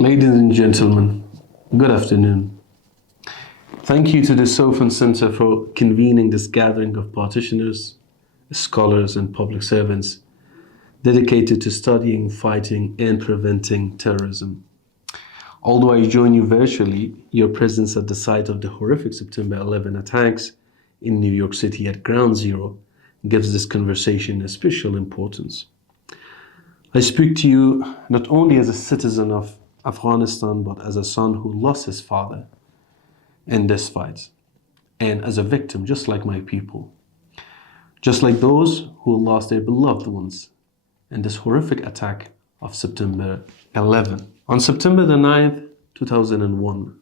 Ladies and gentlemen, good afternoon. Thank you to the Soufan Center for convening this gathering of practitioners, scholars, and public servants dedicated to studying, fighting, and preventing terrorism. Although I join you virtually, your presence at the site of the horrific September 11 attacks in New York City at Ground Zero gives this conversation a special importance. I speak to you not only as a citizen of Afghanistan, but as a son who lost his father in this fight, and as a victim, just like my people, just like those who lost their beloved ones in this horrific attack of September 11. On September the 9th, 2001,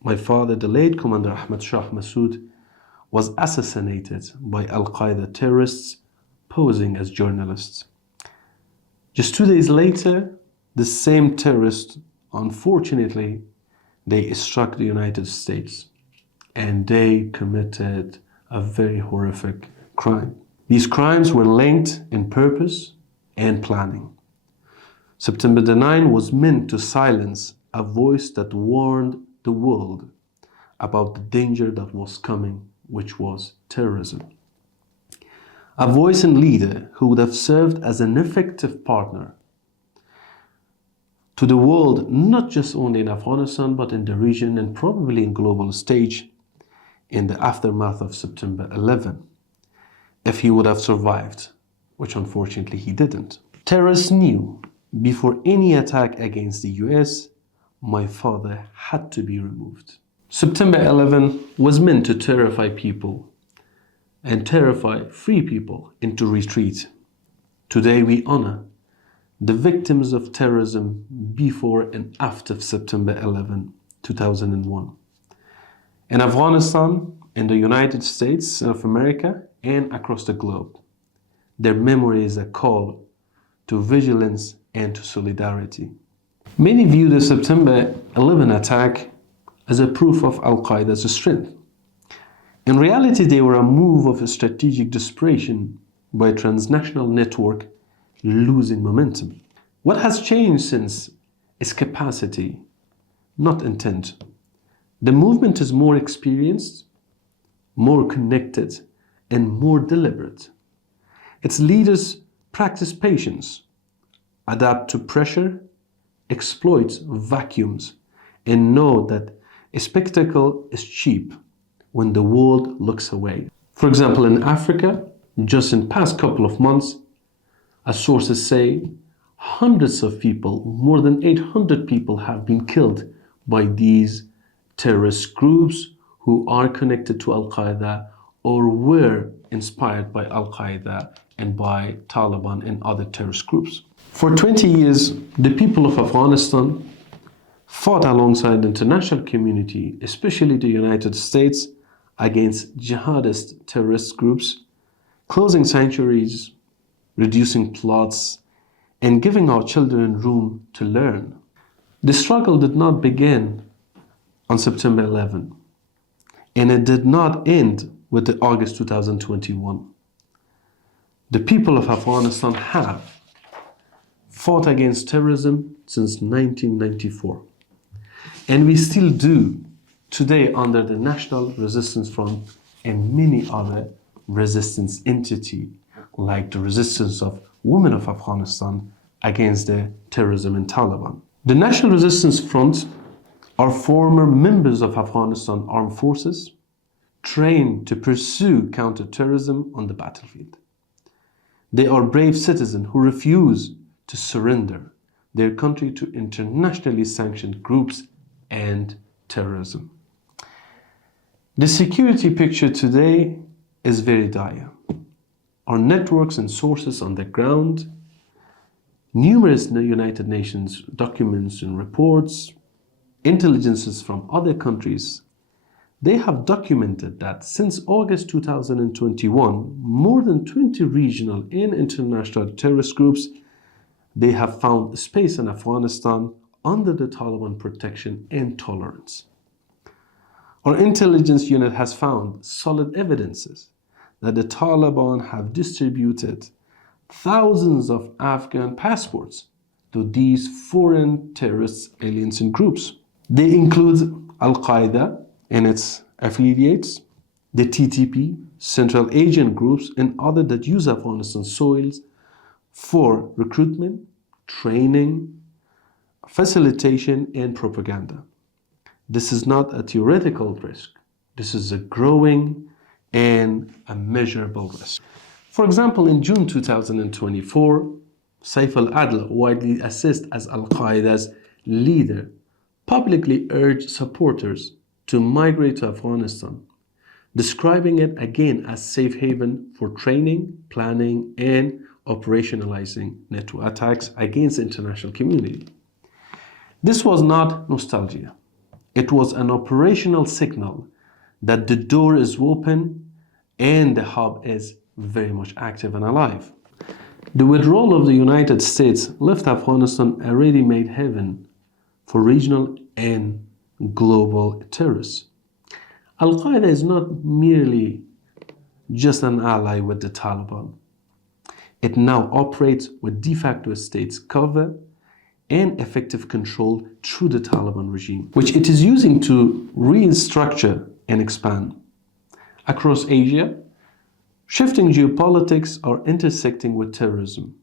my father, the late Commander Ahmad Shah Massoud, was assassinated by Al-Qaeda terrorists posing as journalists. Just 2 days later, the same terrorists, unfortunately, they struck the United States and they committed a very horrific crime. These crimes were linked in purpose and planning. September the 9th was meant to silence a voice that warned the world about the danger that was coming, which was terrorism. A voice and leader who would have served as an effective partner to the world, not just only in Afghanistan, but in the region and probably in global stage in the aftermath of September 11, if he would have survived, which unfortunately he didn't. Terrorists knew before any attack against the US, my father had to be removed. September 11 was meant to terrify people and terrify free people into retreat. Today we honor the victims of terrorism before and after September 11, 2001. In Afghanistan, in the United States of America, and across the globe, their memory is a call to vigilance and to solidarity. Many view the September 11 attack as a proof of Al-Qaeda's strength. In reality, they were a move of strategic desperation by a transnational network losing momentum. What has changed since is capacity, not intent. The movement is more experienced, more connected, and more deliberate. Its leaders practice patience, adapt to pressure, exploit vacuums, and know that a spectacle is cheap when the world looks away. For example, in Africa, just in the past couple of months, as sources say, hundreds of people, more than 800 people have been killed by these terrorist groups who are connected to Al-Qaeda or were inspired by Al-Qaeda and by Taliban and other terrorist groups. For 20 years, the people of Afghanistan fought alongside the international community, especially the United States, against jihadist terrorist groups, closing sanctuaries, reducing plots, and giving our children room to learn. The struggle did not begin on September 11, and it did not end with the August 2021. The people of Afghanistan have fought against terrorism since 1994, and we still do today under the National Resistance Front and many other resistance entities like the resistance of women of Afghanistan against the terrorism in Taliban. The National Resistance Front are former members of Afghanistan armed forces trained to pursue counter-terrorism on the battlefield. They are brave citizens who refuse to surrender their country to internationally sanctioned groups and terrorism. The security picture today is very dire. Our networks and sources on the ground, numerous United Nations documents and reports, intelligences from other countries, they have documented that since August 2021, more than 20 regional and international terrorist groups, they have found space in Afghanistan under the Taliban protection and tolerance. Our intelligence unit has found solid evidences that the Taliban have distributed thousands of Afghan passports to these foreign terrorist aliens and groups. They include Al-Qaeda and its affiliates, the TTP, Central Asian groups, and others that use Afghanistan soils for recruitment, training, facilitation, and propaganda. This is not a theoretical risk. This is a growing and a measurable risk. For example, in June 2024, Saif al-Adl, widely assessed as Al-Qaeda's leader, publicly urged supporters to migrate to Afghanistan, describing it again as safe haven for training, planning, and operationalizing NATO attacks against the international community. This was not nostalgia. It was an operational signal that the door is open and the hub is very much active and alive. The withdrawal of the United States left Afghanistan a ready-made haven for regional and global terrorists. Al-Qaeda is not merely just an ally with the Taliban. It now operates with de facto states cover and effective control through the Taliban regime, which it is using to restructure and expand. Across Asia, shifting geopolitics are intersecting with terrorism,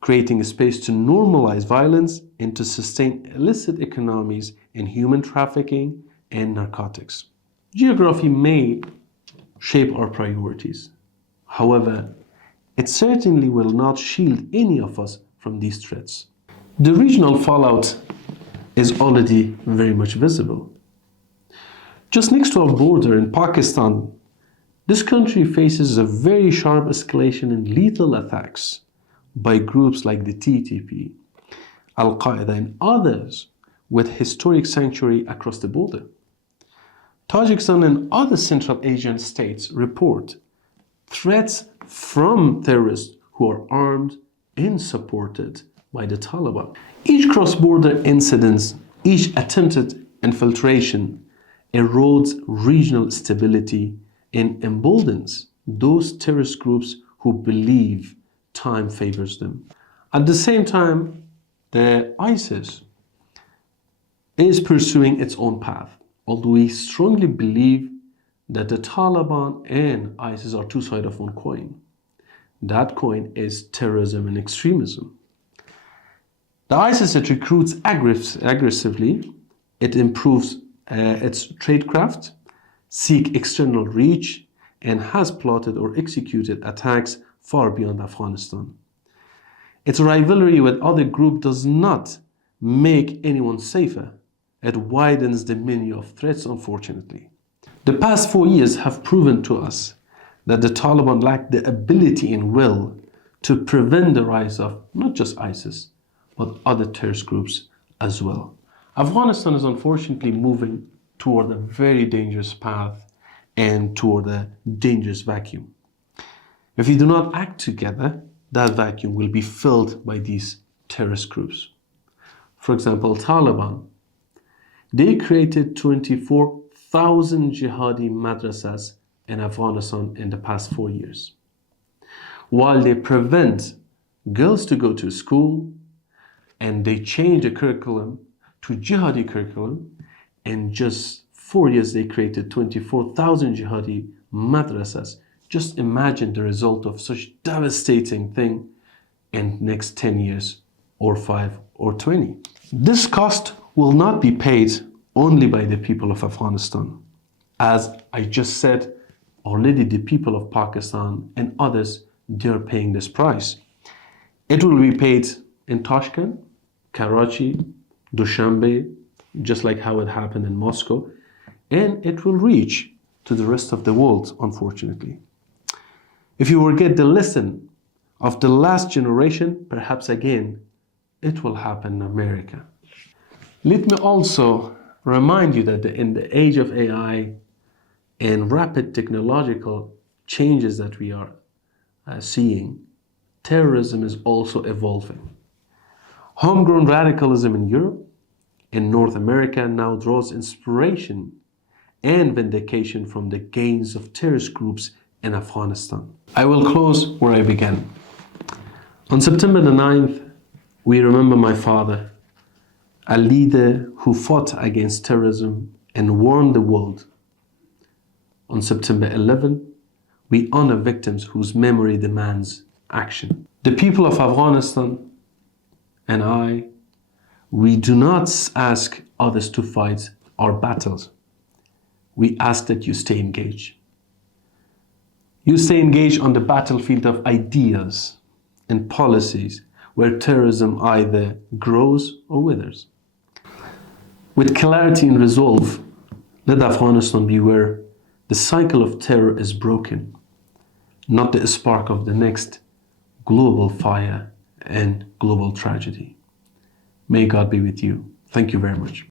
creating a space to normalize violence and to sustain illicit economies in human trafficking and narcotics. Geography may shape our priorities. However, it certainly will not shield any of us from these threats. The regional fallout is already very much visible. Just next to our border in Pakistan, this country faces a very sharp escalation in lethal attacks by groups like the TTP, Al-Qaeda, and others with historic sanctuary across the border. Tajikistan and other Central Asian states report threats from terrorists who are armed and supported by the Taliban. Each cross-border incident, each attempted infiltration erodes regional stability and emboldens those terrorist groups who believe time favors them. At the same time, the ISIS is pursuing its own path, although we strongly believe that the Taliban and ISIS are two sides of one coin. That coin is terrorism and extremism. The ISIS, it recruits aggressively, it improves its tradecraft, seek external reach, and has plotted or executed attacks far beyond Afghanistan. Its rivalry with other groups does not make anyone safer. It widens the menu of threats, unfortunately. The past 4 years have proven to us that the Taliban lack the ability and will to prevent the rise of not just ISIS, but other terrorist groups as well. Afghanistan is unfortunately moving toward a very dangerous path and toward a dangerous vacuum. If we do not act together, that vacuum will be filled by these terrorist groups. For example, Taliban, they created 24,000 jihadi madrasas in Afghanistan in the past 4 years. While they prevent girls to go to school and they change the curriculum to jihadi curriculum, in just 4 years they created 24,000 jihadi madrasas. Just imagine the result of such devastating thing in next 10 years or 5 or 20. This cost will not be paid only by the people of Afghanistan. As I just said, already the people of Pakistan and others, they are paying this price. It will be paid in Tashkent, Karachi, Dushanbe, just like how it happened in Moscow, and it will reach to the rest of the world, unfortunately. If you forget the lesson of the last generation, perhaps again, it will happen in America. Let me also remind you that in the age of AI and rapid technological changes that we are seeing, terrorism is also evolving. Homegrown radicalism in Europe and North America now draws inspiration and vindication from the gains of terrorist groups in Afghanistan. I will close where I began. On September the 9th, We remember my father, a leader who fought against terrorism and warned the world. On September 11, we honor victims whose memory demands action. The people of Afghanistan and I, we do not ask others to fight our battles. We ask that you stay engaged. You stay engaged on the battlefield of ideas and policies where terrorism either grows or withers. With clarity and resolve, let Afghanistan be where the cycle of terror is broken, not the spark of the next global fire and global tragedy. May God be with you. Thank you very much.